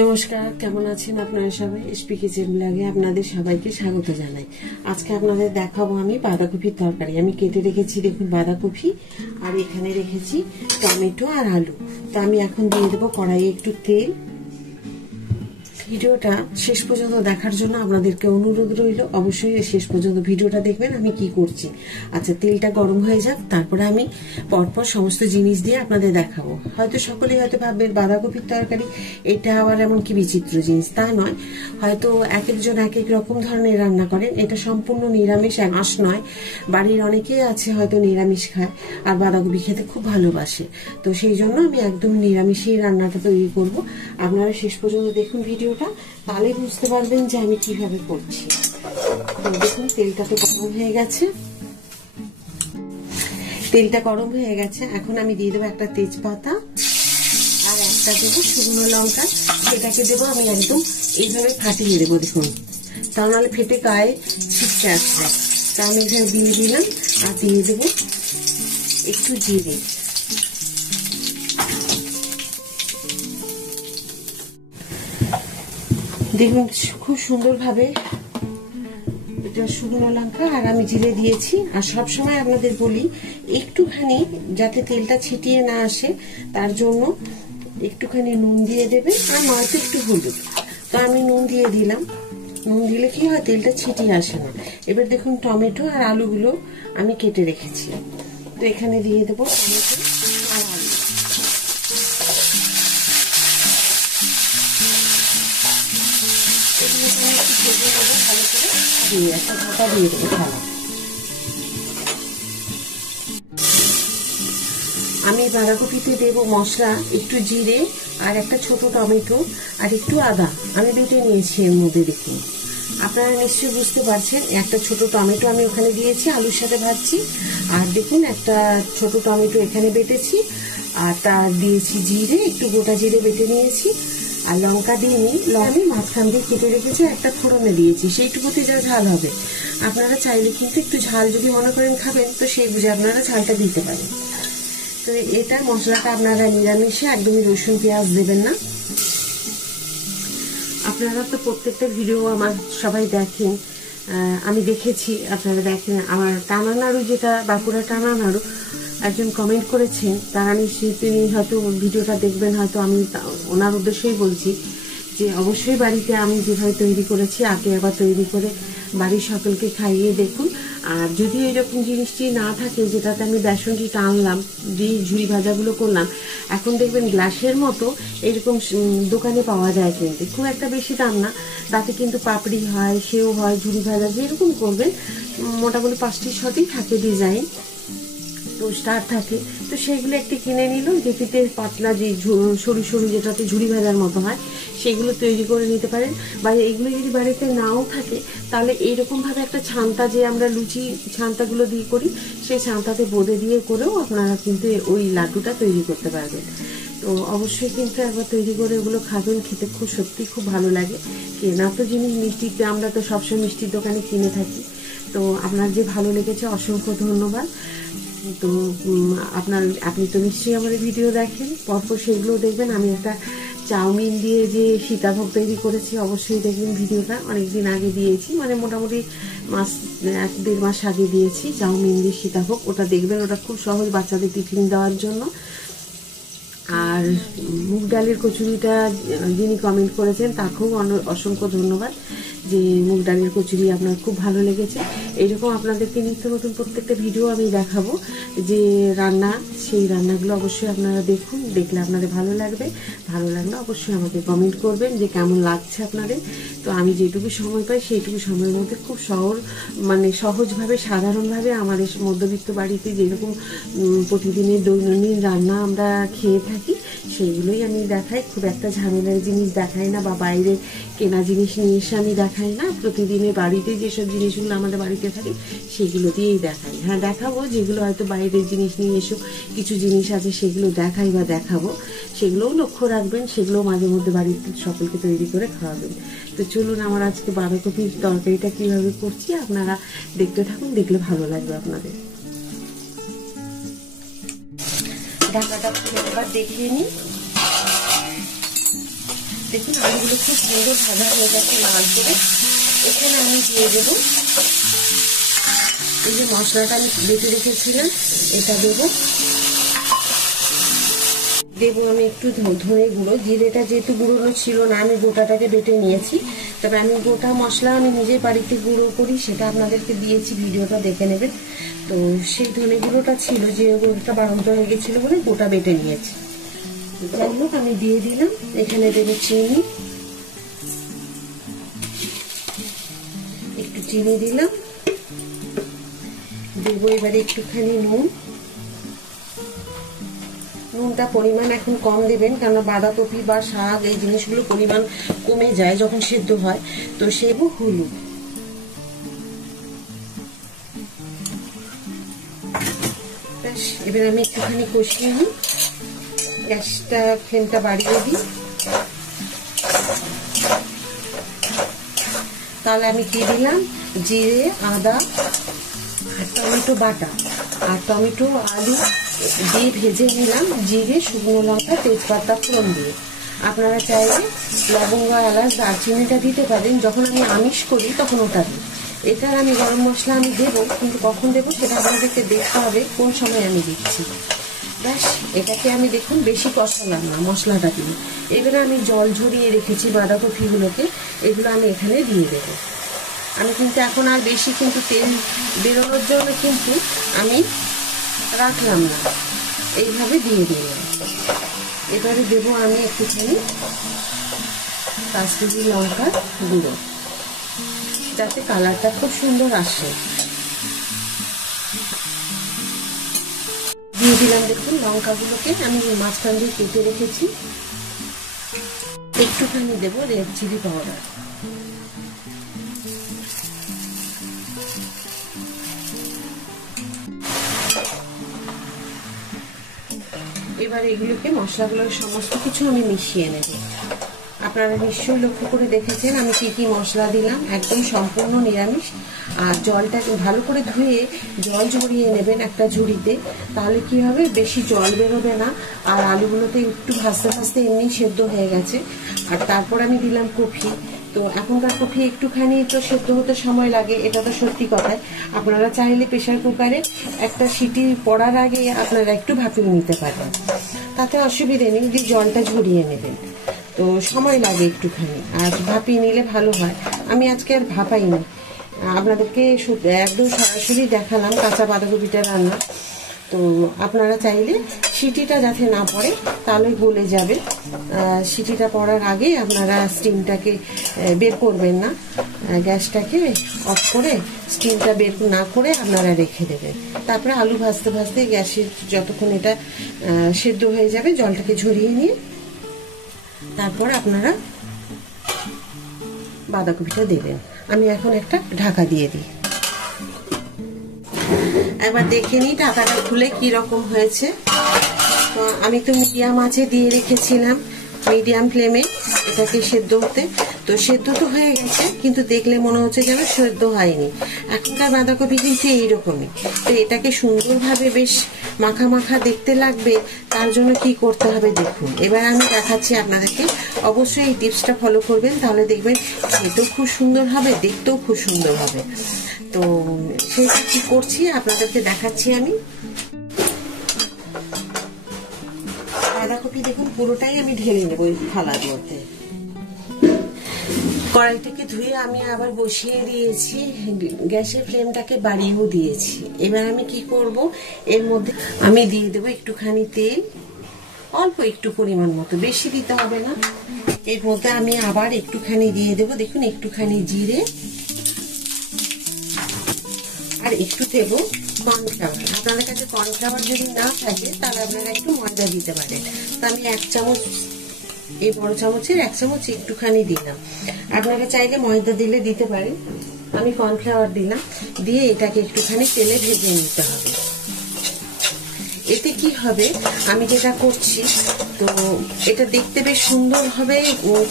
নমস্কার, কেমন আছেন আপনারা সবাই? এসপি কিচেন ব্লগে আপনাদের সবাইকে স্বাগত জানাই। আজকে আপনাদের দেখাবো আমি বাঁধাকপির তরকারি। আমি কেটে রেখেছি, দেখুন বাঁধাকপি, আর এখানে রেখেছি টমেটো আর আলু। তো আমি এখন দিয়ে দেবো কড়াইয়ে একটু তেল। ভিডিওটা শেষ পর্যন্ত দেখার জন্য আপনাদেরকে অনুরোধ রইল, অবশ্যই শেষ পর্যন্ত ভিডিওটা দেখবেন আমি কি করছি। আচ্ছা, তেলটা গরম হয়ে যাক, তারপরে আমি পরপর সমস্ত জিনিস দিয়ে আপনাদের দেখাবো। হয়তো সকলেই হয়তো ভাববেন বাঁধাকপির তরকারি এটা আবার এমন কি বিচিত্র জিনিস, তা নয়। হয়তো এক একজন এক এক রকম ধরনের রান্না করেন। এটা সম্পূর্ণ নিরামিষ মাস নয়। বাড়ির অনেকেই আছে হয়তো নিরামিষ খায় আর বাঁধাকপি খেতে খুব ভালোবাসে। তো সেই জন্য আমি একদম নিরামিষই রান্নাটা তৈরি করব। আপনারা শেষ পর্যন্ত দেখুন ভিডিওটা, তাহলে বুঝতে পারবেন যে আমি কিভাবে করছি। তো দেখুন তেলটা তো গরম হয়ে গেছে, এখন আমি দিয়ে দেবো একটা তেজপাতা আর একটা দেবো শুকনো লঙ্কা। সেটাকে দেবো আমি একদম এইভাবে ফাটিয়ে দেবো, দেখুন, তা নাহলে ফেটে গায়ে ছিটকে আসবে। তা আমি এখানে দিয়ে দিলাম আর দিয়ে দেবো একটু জিরে। দেখুন খুব সুন্দরভাবে এটা শুকনো লঙ্কা আর আমি জিরে দিয়েছি। আর সবসময় আপনাদের বলি একটুখানি যাতে তেলটা ছিটিয়ে না আসে, তার জন্য একটুখানি নুন দিয়ে দেবে, আর নয়তো একটু হলুদ। তো আমি নুন দিয়ে দিলাম। নুন দিলে কি হয়, তেলটা ছিটিয়ে আসে না। এবার দেখুন টমেটো আর আলুগুলো আমি কেটে রেখেছি। তো এখানে দিয়ে দেবো টমেটো আর আলু। একটা ঢাকা দিয়ে দেবো থালা। আমি বাঁধাকপিতে দেবো মশলা, একটু জিরে আর একটা ছোট টমেটো আর একটু আদা আমি বেটে নিয়েছি এর মধ্যে। দেখুন আপনারা নিশ্চয়ই বুঝতে পারছেন, একটা ছোট টমেটো আমি ওখানে দিয়েছি, আলুর সাথে ভাজছি। আর দেখুন একটা ছোট টমেটো এখানে বেটেছি, আর তার দিয়েছি জিরে, একটু গোটা জিরে বেটে নিয়েছি। আর লঙ্কা দিইনি, আমি মাঝখান দিয়ে কেটে রেখেছি, একটা ফোড়নে দিয়েছি, সেইটুকুতে যা ঝাল হবে। আপনারা চাইলে কিন্তু একটু ঝাল যদি মনে করেন খাবেন, তো সেই বুঝে আপনারা ঝালটা দিতে পারেন। তো এটা মশলাটা আপনারা নিরামিষে একদমই রসুন পেঁয়াজ দেবেন না। আপনারা তো প্রত্যেকটা ভিডিও আমার সবাই দেখেন, আমি দেখেছি আপনারা দেখেন। আমার টানা নাড়ু, যেটা বাঁকুড়া টানা নাড়ু, একজন কমেন্ট করেছেন, তারা নিশ্চয়ই তিনি হয়তো ভিডিওটা দেখবেন। হয়তো আমি ওনার উদ্দেশ্যেই বলছি যে অবশ্যই বাড়িতে আমি যেভাবে তৈরি করেছি আগে আবার তৈরি করে বাড়ির সকলকে খাইয়ে দেখুন। আর যদি এরকম জিনিসটি না থাকে যেটাতে আমি বেসনটি টানলাম, যে ঝুড়ি ভাজাগুলো করলাম, এখন দেখবেন গ্লাসের মতো এরকম দোকানে পাওয়া যায়, কিন্তু খুব একটা বেশি দাম না। তাতে কিন্তু পাপড়ি হয়, সেও হয়, ঝুড়ি ভাজা যেরকম করবেন মোটামুটি 5টি-6টি থাকে ডিজাইন, তো স্টার থাকে। তো সেগুলো একটি কিনে নিল, যেটিতে পাতলা যে সরু সরু যেটাতে ঝুড়ি ভাজার মতো হয়, সেগুলো তৈরি করে নিতে পারেন। বা এইগুলো যদি বাড়িতে নাও থাকে, তাহলে এইরকমভাবে একটা ছান্তা, যে আমরা লুচি ছান্তাগুলো দিয়ে করি, সেই ছান্তাতে বোঁদে দিয়ে করেও আপনারা কিন্তু ওই লাড্ডুটা তৈরি করতে পারবেন। তো অবশ্যই কিন্তু একবার তৈরি করে ওগুলো খাবেন, খেতে খুব সত্যি খুব ভালো লাগে। কেনা তো জিনিস মিষ্টিতে আমরা তো সবসময় মিষ্টির দোকানে কিনে থাকি। তো আপনার যে ভালো লেগেছে অসংখ্য ধন্যবাদ। তো আপনি তো নিশ্চয়ই আমার ভিডিও দেখেন, পরপর সেগুলো দেখবেন। আমি একটা চাউমিন দিয়ে যে সীতাভোগ তৈরি করেছি, অবশ্যই দেখবেন ভিডিওটা, অনেকদিন আগে দিয়েছি, মানে মোটামুটি 1-1.5 মাস আগে দিয়েছি চাউমিন দিয়ে সীতাভোগ। ওটা দেখবেন, ওটা খুব সহজ বাচ্চাদের টিফিন দেওয়ার জন্য। আর মুগ ডালের কচুরিটা যিনি কমেন্ট করেছেন তাকেও অসংখ্য ধন্যবাদ, যে মুগ ডালের কচুরি আপনার খুব ভালো লেগেছে। এইরকম আপনাদেরকে নিত্য নতুন প্রত্যেকটা ভিডিও আমি দেখাবো, যে রান্না, সেই রান্নাগুলো অবশ্যই আপনারা দেখুন। দেখলে আপনাদের ভালো লাগবে, ভালো লাগলে অবশ্যই আমাকে কমেন্ট করবেন যে কেমন লাগছে আপনাদের। তো আমি যেটুকু সময় পাই সেইটুকু সময়ের মধ্যে খুব সহজভাবে সাধারণভাবে আমাদের মধ্যবিত্ত বাড়িতে যেরকম প্রতিদিনের দৈনন্দিন রান্না আমরা খেয়ে থাকি, সেইগুলোই আমি দেখাই। খুব একটা ঝামেলার জিনিস দেখাই না, বা বাইরে কেনা জিনিস নিয়ে এসে আমি দেখাই না। প্রতিদিনের বাড়িতে যেসব জিনিসগুলো আমাদের বাড়িতে থাকে সেগুলো দিয়েই দেখাই। হ্যাঁ, দেখাবো যেগুলো হয়তো বাইরের জিনিস নিয়ে এসো কিছু জিনিস আছে, সেগুলো দেখাই বা দেখাবো, সেগুলোও লক্ষ্য রাখবেন, সেগুলো মাঝে মধ্যে বাড়িতে সকলকে তৈরি করে খাওয়াবেন। তো চলুন, আমার আজকে বাঁধাকপির তরকারিটা কিভাবে করছি আপনারা দেখতে থাকুন, দেখলে ভালো লাগবে আপনাদের। ঢাকাটা খুলে একবার দেখিয়ে নিই। দেখুন আলুগুলো খুব সুন্দর ভাজা হয়ে গেছে লাল করে। এখানে আমি দিয়ে দেবো এই যে মশলাটা আমি বেটে রেখেছিলাম, এটা দেবো। আমি একটু ধনে গুঁড়ো, জিরেটা যেহেতু গুঁড়ো ছিল না, আমি গোটাটাকে বেটে নিয়েছি। তবে আমি গোটা মশলা আমি নিজেই বাড়িতে গুঁড়ো করি, সেটা আপনাদেরকে দিয়েছি, ভিডিওটা দেখে নেবেন। তো সেই ধনে গুঁড়োটা ছিল, যে গুঁড়োটা বাড়ন্ত হয়ে গেছিল বলে গোটা বেটে নিয়েছি। যাই হোক, আমি দিয়ে দিলাম। এখানে দেবো চিনি, একটু চিনি দিলাম। দেবো এবারে একটুখানি নুন। নুনটা পরিমাণ এখন কম দেবেন, কারণ বাঁধাকপি বা শাক এই জিনিসগুলো পরিমাণ কমে যায় যখন সেদ্ধ হয়। তো সেবো হলুদ। এবার আমি একটুখানি কষিয়ে নিই, গ্যাসটা ফ্লেমটা বাড়িয়ে দিই। তাহলে আমি কি দিলাম, জিরে, আদা আর টমেটো বাটা আর টমেটো আলু দিয়ে ভেজে নিলাম, জিরে, শুকনো লঙ্কা, তেজপাতা ফোড়ন দিয়ে। আপনারা চাইলে লবঙ্গ, এলাচ, দারচিনিটা দিতে পারেন। যখন আমি আমিষ করি তখন ওটা দিই। এটা আমি গরম মশলা আমি দেবো, কিন্তু কখন দেবো সেটা আপনাদেরকে দেখতে হবে কোন সময় আমি দিচ্ছি। ব্যাস, এটাকে আমি দেখুন বেশি কষালাম না মশলাটা দিয়ে। এবারে আমি জল ঝরিয়ে রেখেছি বাঁধাকপিগুলোকে, এগুলো আমি এখানে দিয়ে দেবো। আমি কিন্তু এখন আর বেশি কিন্তু তেল বেরোনোর জন্য কিন্তু আমি রাখলাম না, এইভাবে দিয়ে দিলাম। এবারে দেবো আমি একটুখানি কাশ্মীরি লঙ্কার গুঁড়ো, যাতে কালারটা খুব সুন্দর আসে। দিয়ে দিলাম, দেখুন লঙ্কাগুলোকে আমি মাঝখান দিয়ে কেটে রেখেছি। একটুখানি দেবো রেড চিলি পাউডার। এবার এগুলোকে মশলাগুলোর সমস্ত কিছু আমি মিশিয়ে নেব। আপনারা নিশ্চয়ই লক্ষ্য করে দেখেছেন আমি কি কি মশলা দিলাম, একদম সম্পূর্ণ নিরামিষ। আর জলটাকে ভালো করে ধুয়ে জল ঝরিয়ে নেবেন একটা ঝুড়িতে, তাহলে কি হবে, বেশি জল বেরোবে না। আর আলুগুলোতে একটু ভাজতে ভাজতে এমনি সেদ্ধ হয়ে গেছে। আর তারপর আমি দিলাম কফি। তো এখনকার কফি একটুখানি তো সেদ্ধ হতে সময় লাগে, এটা তো সত্যি কথাই। আপনারা চাইলে প্রেসার কুকারে একটা সিটি পড়ার আগে আপনারা একটু ভাপিয়ে নিতে পারেন, তাতে অসুবিধে নেই। দিয়ে জলটা ঝরিয়ে নেবেন, তো সময় লাগে একটুখানি, আর ভাপিয়ে নিলে ভালো হয়। আমি আজকে আর ভাপাইনি, আপনাদেরকে একদম সরাসরি দেখালাম কাঁচা বাঁধাকপিটা রান্না। তো আপনারা চাইলে সিটিটা যাতে না পড়ে, তাহলে গলে যাবে। সিটিটা পড়ার আগে আপনারা স্টিমটাকে বের করবেন না, গ্যাসটাকে অফ করে স্টিমটা বের না করে আপনারা রেখে দেবেন। তারপরে আলু ভাজতে ভাজতে গ্যাসের যতক্ষণ এটা সেদ্ধ হয়ে যাবে, জলটাকে ঝরিয়ে নিয়ে তারপর আপনারা বাঁধাকপিটা দেবেন। আমি এখন একটা ঢাকা দিয়ে দিই। একবার দেখে নিই ঢাকাটা খুলে কি রকম হয়েছে। তো আমি তো মিডিয়াম আঁচে দিয়ে রেখেছিলাম, মিডিয়াম ফ্লেমে এটাকে সেদ্ধ হতে। তো সেদ্ধ তো হয়ে গেছে, কিন্তু দেখলে মনে হচ্ছে যেন সেদ্ধ হয়নি। এখনকার বাঁধাকপি কিন্তু এইরকমই। তো এটাকে সুন্দরভাবে বেশ মাখা মাখা দেখতে লাগবে, তার জন্য কি করতে হবে দেখুন। এবার আমি দেখাচ্ছি আপনাদেরকে, অবশ্যই এই টিপসটা ফলো করবেন, তাহলে দেখবেন খেতেও খুব সুন্দর হবে, দেখতেও খুব সুন্দর হবে। তো সেটা কি করছি আপনাদেরকে দেখাচ্ছি আমি। বাঁধাকপি দেখুন পুরোটাই আমি ঢেলে নেব এই থালার মধ্যে। কড়াইটাকে ধুয়ে আমি আবার বসিয়ে দিয়েছি, গ্যাসের ফ্লেমটাকে বাড়িয়েও দিয়েছি। এবার আমি কি করব, এর মধ্যে আমি দিয়ে দেবো একটুখানি তেল, অল্প একটু পরিমাণ মতো, বেশি দিতে হবে না। এর মধ্যে আমি আবার একটুখানি দিয়ে দেবো, দেখুন একটুখানি জিরে, আর একটু দেব কর্নফ্লাওয়ার। আপনাদের কাছে কর্নফ্লাওয়ার যদি না থাকে তাহলে আপনারা একটু ময়দা দিতে পারেন। তো আমি 1 চামচ, এই বড় চামচের 1 চামচ একটুখানি দিলাম। আপনারা চাইলে ময়দা দিলে দিতে পারেন, আমি কর্নফ্লাওয়ার দিলাম। দিয়ে এটাকে একটুখানি তেলে ভেজে নিতে হবে। এতে কি হবে, আমি যেটা করছি, তো এটা দেখতে বেশ সুন্দর হবে।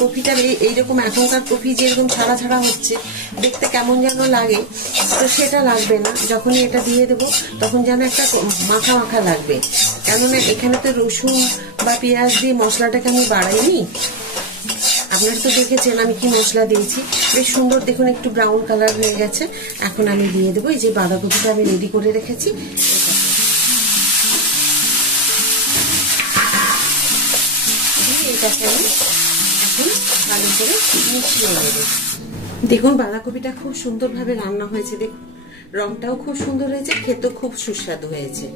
কপিটা এইরকম এখনকার কপি যেরকম ছাড়া ছাড়া হচ্ছে, দেখতে কেমন যেন লাগে, তো সেটা লাগবে না। যখনই এটা দিয়ে দেবো তখন যেন একটা মাখা মাখা লাগবে, কেননা এখানে তো রসুন বা পেঁয়াজ দিয়ে মশলাটাকে আমি বাড়াইনি। আপনারা তো দেখেছেন আমি কি মশলা দিয়েছি, বেশ সুন্দর দেখুন একটু ব্রাউন কালার হয়ে গেছে। এখন আমি দিয়ে দেবো এই যে বাঁধাকপিটা আমি রেডি করে রেখেছি, এটাকে আমি এখন ভালো করে মিশিয়ে নেব। দেখুন বাঁধাকপিটা খুব সুন্দরভাবে রান্না হয়েছে, দেখুন রংটাও খুব সুন্দর হয়েছে, খেতেও খুব সুস্বাদু হয়েছে।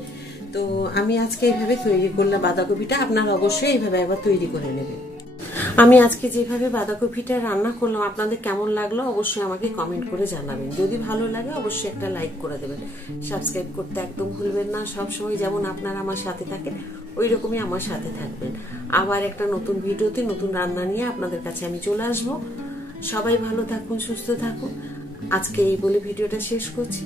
তো আমি আজকে এইভাবে তৈরি করলাম বাঁধাকপিটা, আপনারা অবশ্যই এইভাবে একবার তৈরি করে নেবেন। আমি আজকে যেভাবে বাঁধাকপিটা রান্না করলাম আপনাদের কেমন লাগলো অবশ্যই আমাকে কমেন্ট করে জানাবেন। যদি ভালো লাগে অবশ্যই একটা লাইক করে দেবেন, সাবস্ক্রাইব করতে একদম ভুলবেন না। সবসময় যেমন আপনারা আমার সাথে থাকেন ওই রকমই আমার সাথে থাকবেন। আবার একটা নতুন ভিডিওতে নতুন রান্না নিয়ে আপনাদের কাছে আমি চলে আসবো। সবাই ভালো থাকুন, সুস্থ থাকুন। আজকে এই বলে ভিডিওটা শেষ করছি।